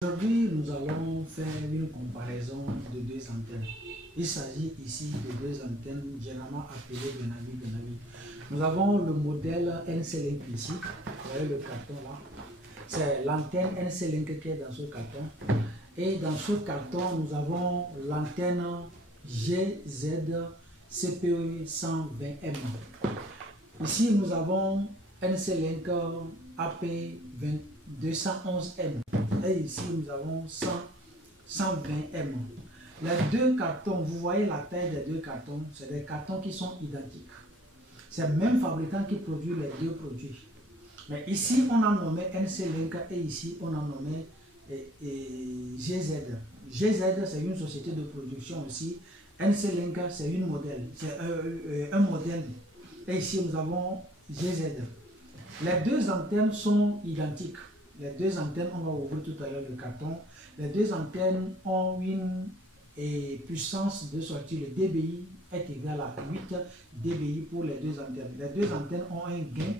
Aujourd'hui, nous allons faire une comparaison de deux antennes. Il s'agit ici de deux antennes généralement appelées Benavi. Nous avons le modèle NC-Link ici. Vous voyez le carton là. C'est l'antenne NC-Link qui est dans ce carton. Et dans ce carton, nous avons l'antenne GZ-CPE120M. Ici, nous avons NC-Link AP211M. Et ici, nous avons 120M. Les deux cartons, vous voyez la taille des deux cartons, c'est des cartons qui sont identiques. C'est le même fabricant qui produit les deux produits. Mais ici, on a nommé NC-Link et ici, on a nommé GZ. GZ, c'est une société de production aussi. NC-Link, c'est un modèle. Et ici, nous avons GZ. Les deux antennes sont identiques. Les deux antennes, on va ouvrir tout à l'heure le carton. Les deux antennes ont une puissance de sortie. Le dBi est égal à 8 dBi pour les deux antennes. Les deux antennes ont un gain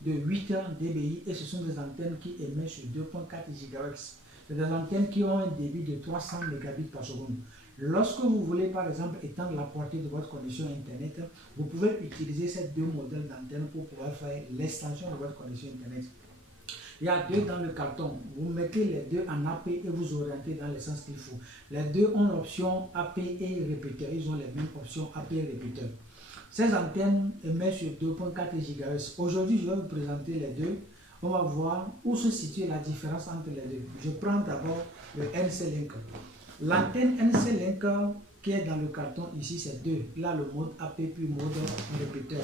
de 8 dBi et ce sont des antennes qui émettent sur 2.4 GHz. C'est des antennes qui ont un débit de 300 Mbps par seconde. Lorsque vous voulez par exemple étendre la portée de votre connexion Internet, vous pouvez utiliser ces deux modèles d'antennes pour pouvoir faire l'extension de votre connexion Internet. Il y a deux dans le carton. Vous mettez les deux en AP et vous orientez dans le sens qu'il faut. Les deux ont l'option AP et répéteur. Ils ont les mêmes options AP et répéteur. Ces antennes émettent sur 2.4 GHz. Aujourd'hui, je vais vous présenter les deux. On va voir où se situe la différence entre les deux. Je prends d'abord le NC-Link. L'antenne NC-Link qui est dans le carton ici, c'est 2. Il a le mode AP puis mode répéteur.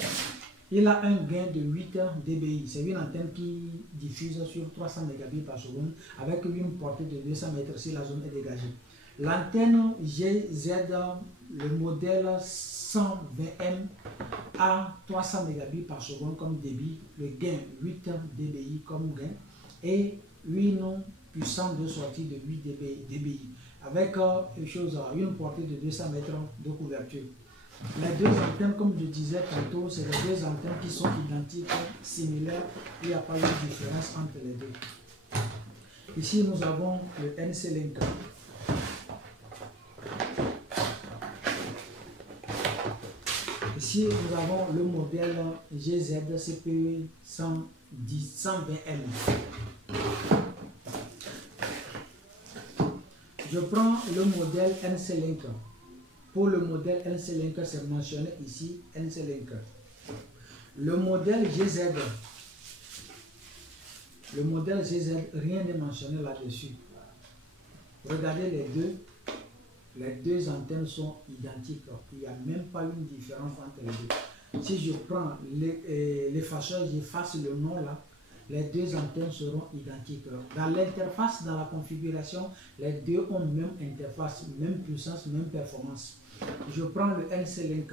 Il a un gain de 8 dBi. C'est une antenne qui diffuse sur 300 Mbps par seconde avec une portée de 200 mètres si la zone est dégagée. L'antenne GZ, le modèle 120M, a 300 Mbps par seconde comme débit, le gain 8 dBi comme gain et une puissance de sortie de 8 dBi avec une portée de 200 mètres de couverture. Les deux antennes, comme je disais tantôt, c'est les deux antennes qui sont identiques, similaires. Il n'y a pas de différence entre les deux. Ici, nous avons le NC-Link. Ici, nous avons le modèle GZ-CPE120M. Je prends le modèle NC-Link. Pour le modèle NC-Link, c'est mentionné ici, NC-Link. Le modèle GZ, rien n'est mentionné là-dessus. Regardez les deux antennes sont identiques. Il n'y a même pas une différence entre les deux. Si je prends l'effaceur, j'efface le nom là, les deux antennes seront identiques. Dans l'interface, dans la configuration, les deux ont même interface, même puissance, même performance. Je prends le NC-Link.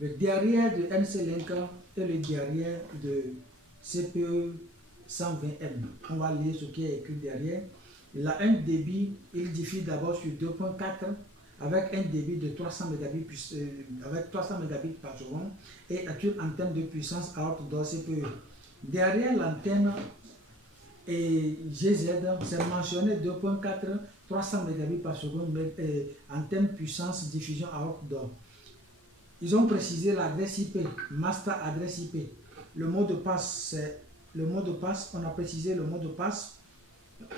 Le derrière de NC-Link et le derrière de CPE120M. On va lire ce qui est écrit derrière. Il a un débit, il diffuse d'abord sur 2.4 avec un débit de 300 Mbps par seconde et une antenne de puissance à outdoor CPE. Derrière l'antenne GZ, c'est mentionné 2.4, 300 Mbps par seconde, antenne puissance diffusion à outdoor. Ils ont précisé l'adresse IP, master adresse IP. Le mot de passe, on a précisé le mot de passe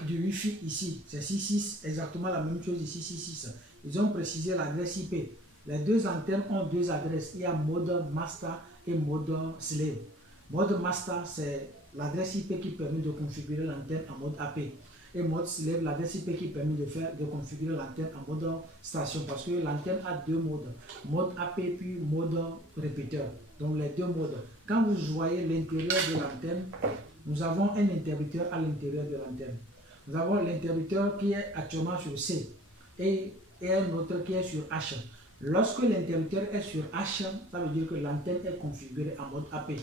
du Wi-Fi ici, c'est 66, exactement la même chose ici, 66. Ils ont précisé l'adresse IP. Les deux antennes ont deux adresses, il y a mode master et mode slave. Mode master, c'est l'adresse IP qui permet de configurer l'antenne en mode AP. Et mode slave, l'adresse IP qui permet de configurer l'antenne en mode station. Parce que l'antenne a deux modes. Mode AP puis mode répéteur. Donc les deux modes. Quand vous voyez l'intérieur de l'antenne, nous avons un interrupteur à l'intérieur de l'antenne. Nous avons l'interrupteur qui est actuellement sur C et un autre qui est sur H. Lorsque l'interrupteur est sur H, ça veut dire que l'antenne est configurée en mode AP.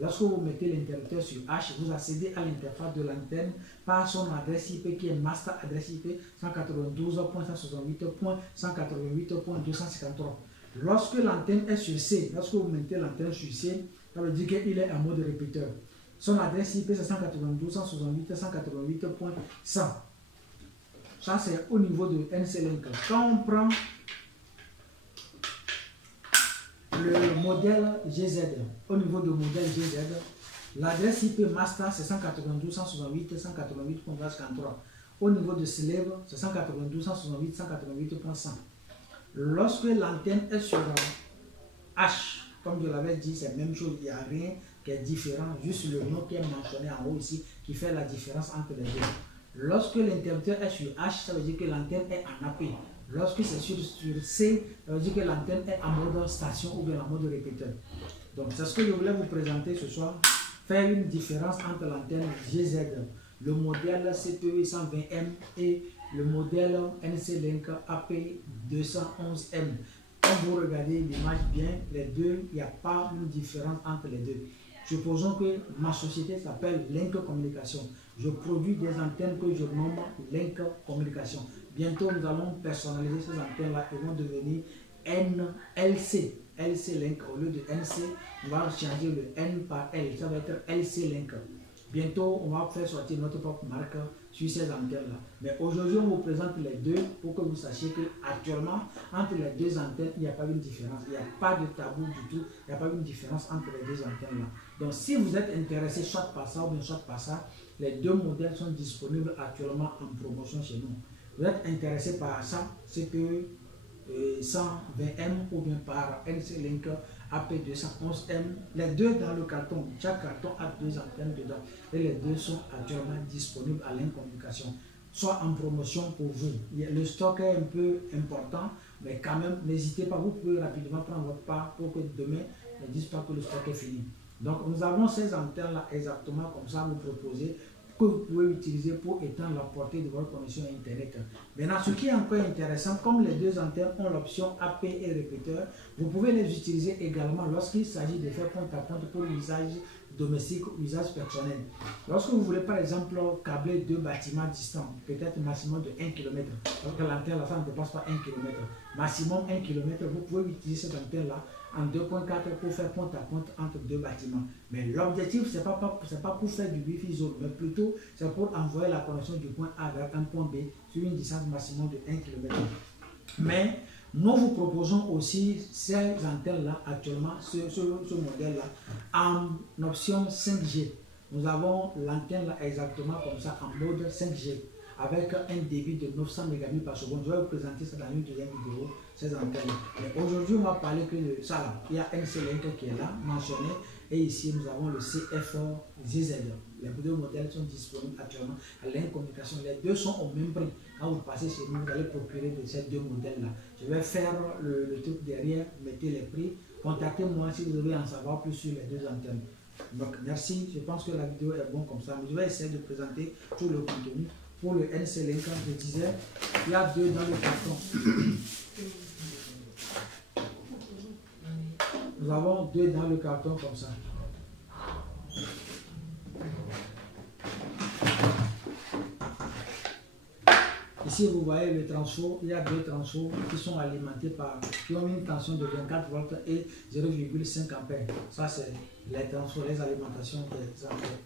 Lorsque vous mettez l'interrupteur sur H, vous accédez à l'interface de l'antenne par son adresse IP qui est master adresse IP 192.168.188.253. Lorsque l'antenne est sur C, lorsque vous mettez l'antenne sur C, ça veut dire qu'il est en mode répéteur. Son adresse IP c'est 192.168.188.100. Ça, c'est au niveau de NC-Link. Quand on prend le modèle GZ, au niveau du modèle GZ, l'adresse IP master, c'est 192.168.188.53. Au niveau de slave, c'est 192.168.188.100. Lorsque l'antenne est sur H, comme je l'avais dit, c'est la même chose, il n'y a rien qui est différent, juste le nom qui est mentionné en haut ici, qui fait la différence entre les deux. Lorsque l'interrupteur est sur H, ça veut dire que l'antenne est en AP. Lorsque c'est sur C, ça veut dire que l'antenne est en mode station ou bien en mode répéteur. Donc c'est ce que je voulais vous présenter ce soir, faire une différence entre l'antenne GZ, le modèle CPE 120M et le modèle NC-Link AP211M. Quand vous regardez l'image bien, les deux, il n'y a pas une différence entre les deux. Supposons que ma société s'appelle Link Communication. Je produis des antennes que je nomme Link Communication. Bientôt, nous allons personnaliser ces antennes-là et vont devenir NLC. LC Link, au lieu de NC, on va changer le N par L. Ça va être LC Link. Bientôt, on va faire sortir notre propre marque sur ces antennes-là. Mais aujourd'hui, on vous présente les deux pour que vous sachiez qu'actuellement, entre les deux antennes, il n'y a pas une différence. Il n'y a pas de tabou du tout. Il n'y a pas une différence entre les deux antennes-là. Donc, si vous êtes intéressé soit par ça ou bien soit par ça, les deux modèles sont disponibles actuellement en promotion chez nous. Vous êtes intéressé par ça, c'est que 120M ou bien par NC-Link AP211M, les deux dans le carton, chaque carton a deux antennes dedans et les deux sont actuellement disponibles à Link Communication, soit en promotion pour vous. Le stock est un peu important, mais quand même n'hésitez pas, vous pouvez rapidement prendre votre part pour que demain ne dise pas que le stock est fini. Donc nous avons ces antennes là exactement comme ça vous proposer, que vous pouvez utiliser pour étendre la portée de votre connexion Internet. Maintenant, ce qui est encore intéressant, comme les deux antennes ont l'option AP et répéteur, vous pouvez les utiliser également lorsqu'il s'agit de faire compte à compte pour l'usage domestique ou usage personnel. Lorsque vous voulez par exemple câbler deux bâtiments distants, peut-être maximum de 1 km, parce que l'antenne, ça ne dépasse pas 1 km, maximum 1 km, vous pouvez utiliser cette antenne-là en 2.4 pour faire compte à compte entre deux bâtiments. Mais l'objectif, ce n'est pas pour faire du Wi-Fi zone, mais plutôt c'est pour envoyer la connexion du point A vers un point B sur une distance maximum de 1 km. Mais nous vous proposons aussi ces antennes-là actuellement, ce modèle-là, en option 5G. Nous avons l'antenne là exactement comme ça en mode 5G avec un débit de 900 Mbps par seconde. Je vais vous présenter ça dans une deuxième vidéo, ces antennes. Mais aujourd'hui, on va parler que de ça là. Il y a NC-Link qui est là, mentionné, et ici nous avons le CF-ZZ. Les deux modèles sont disponibles actuellement à Link Communication. Les deux sont au même prix. Quand vous passez chez nous, vous allez procurer de ces deux modèles-là. Je vais faire le truc derrière, mettez les prix. Contactez-moi si vous voulez en savoir plus sur les deux antennes. Donc merci, je pense que la vidéo est bonne comme ça. Mais je vais essayer de présenter tout le contenu. Pour le NC-Link, comme je disais, il y a deux dans le carton. Nous avons deux dans le carton comme ça. Ici, vous voyez le transfo, il y a deux transfos qui sont alimentés qui ont une tension de 24 volts et 0,5 ampères. Ça, c'est les transfos, les alimentations des ampères.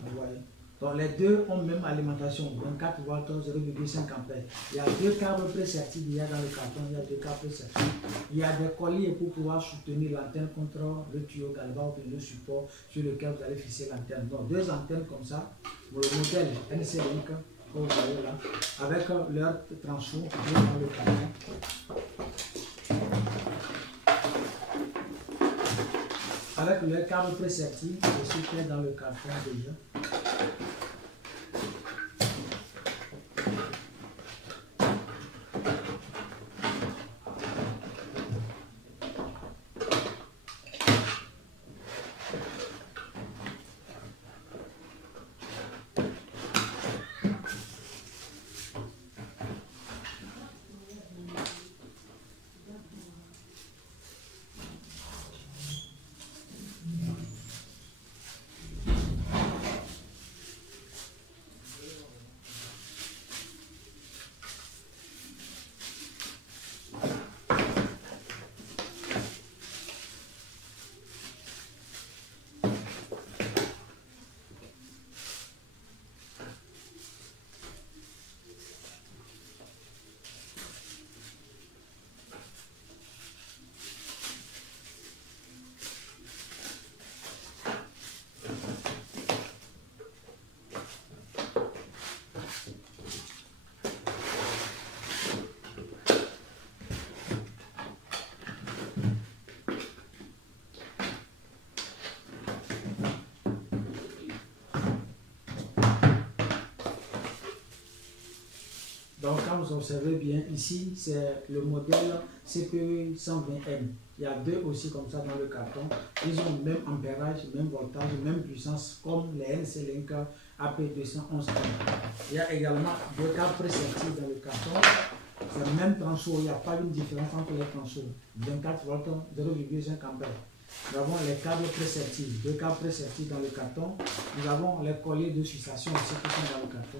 Vous voyez. Donc, les deux ont même alimentation, 24 volts, 0,5 ampères. Il y a deux câbles présertis, il y a dans le carton, il y a deux câbles présertis. Il y a des colliers pour pouvoir soutenir l'antenne contre le tuyau galvan ou le support sur lequel vous allez fixer l'antenne. Donc, deux antennes comme ça, pour le modèle NC-Link, comme vous voyez là, avec leur transfo dans le carton. Avec leur câble préserti, je suis fait dans le carton déjà. Donc quand vous observez bien, ici c'est le modèle CPU 120M. Il y a deux aussi comme ça dans le carton. Ils ont le même ampérage, même voltage, même puissance comme les NC-Link AP211M. Il y a également deux câbles présertis dans le carton. C'est le même transfo, il n'y a pas une différence entre les transfos. 24 volts, 0,5 ampères. Nous avons les câbles présertis, deux câbles présertis dans le carton. Nous avons les colliers de fixation aussi qui sont dans le carton.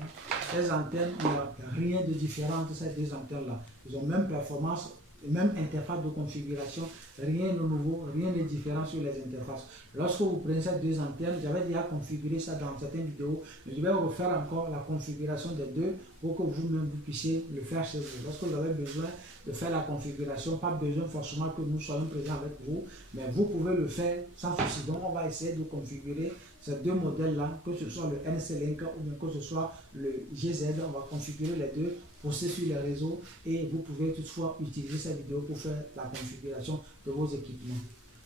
Les antennes, il n'y a rien de différent entre ces deux antennes-là. Ils ont même performance, même interface de configuration, rien de nouveau, rien de différent sur les interfaces. Lorsque vous prenez ces deux antennes, j'avais déjà configuré ça dans certaines vidéos, mais je vais refaire encore la configuration des deux pour que vous-même vous puissiez le faire chez vous. Lorsque vous avez besoin de faire la configuration, pas besoin forcément que nous soyons présents avec vous, mais vous pouvez le faire sans souci. Donc on va essayer de configurer ces deux modèles-là, que ce soit le NC-Link ou bien que ce soit le GZ, on va configurer les deux, poster sur les réseaux et vous pouvez toutefois utiliser cette vidéo pour faire la configuration de vos équipements.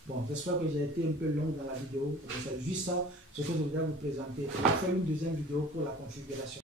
Bon, j'espère que j'ai été un peu long dans la vidéo, c'est juste ça ce que je voulais vous présenter. Je vais faire une deuxième vidéo pour la configuration.